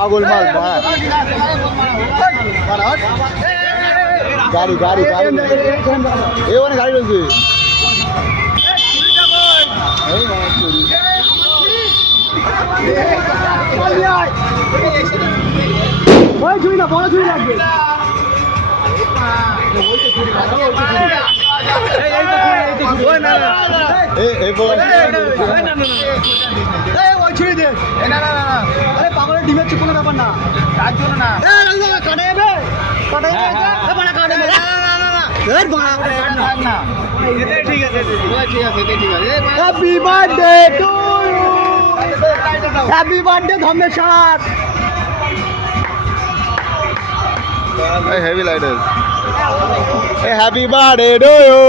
পাগল মাল গাড়ি গাড়ি গাড়ি এই ওখানে গাড়ি রয়েছে বড় ছুরি লাগবে পাগলের ডিমের চুপ কোনো ব্যাপার না তার জন্য না ঠিক আছে happy birthday to you happy birthday ধমেশার heavy lighter happy birthday to you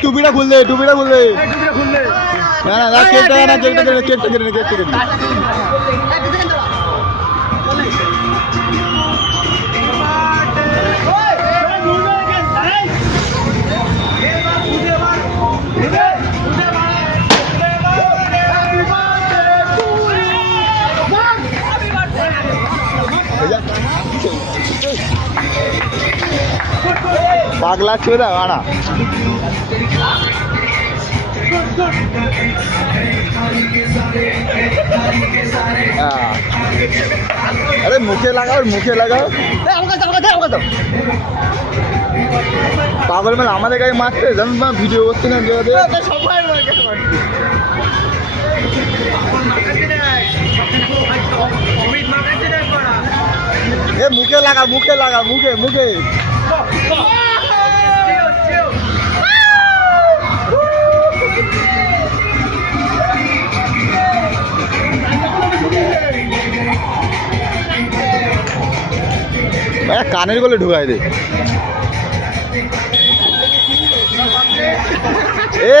টুপিটা খুললে না না কেকটা पागला चोदा गाना अरे मुखे लगाओ पागल में हमारे गाड़ी मारते जन वीडियो करते ना मुखे लगा मुखे कानेर गले ढुकाई दे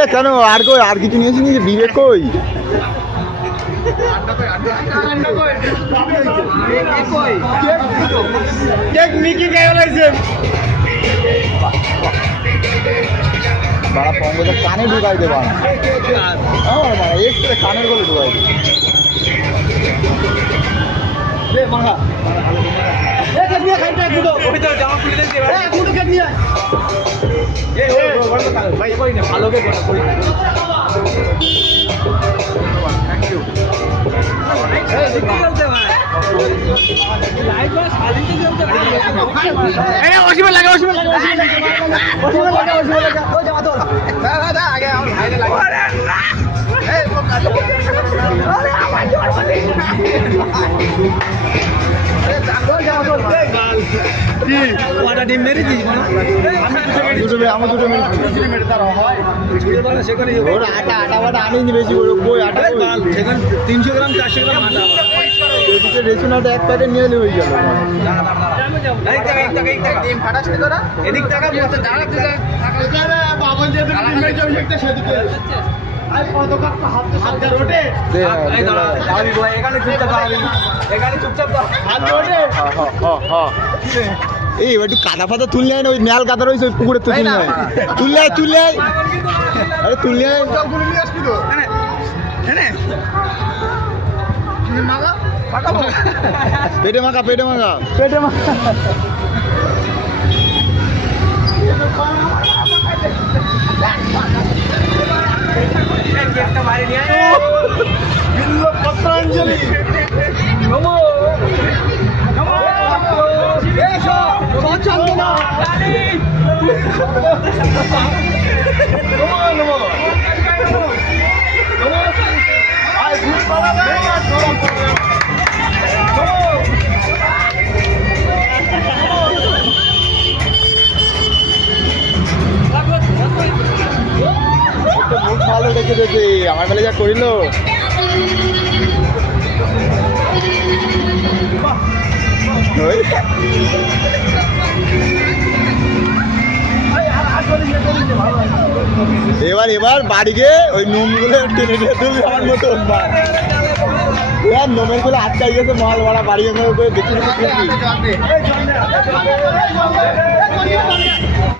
क्या आर किछु नहीं विवेक कोई बड़ा पंग काने ढुकाई दे एक कानेर गले ढुकाई दे मांगा रेशुनाटा एक पैकेट निये ले गया একটু কাদা ফাদা তুললে না ওই নেল কাদা রয়েছে ওই পুকুরে তো তুললে আরে তুললে পেটে মাখা পত্রাঞ্জলি মুখ ভালো দেখে আমার বেলা যা করিল এবার বাড়ি গিয়ে ওই নোমগুলো টেনে নিয়ে তুলবি আমার মতো নোমের গুলো আটকাই গেছে মাল ভাড়া বাড়ি দেখি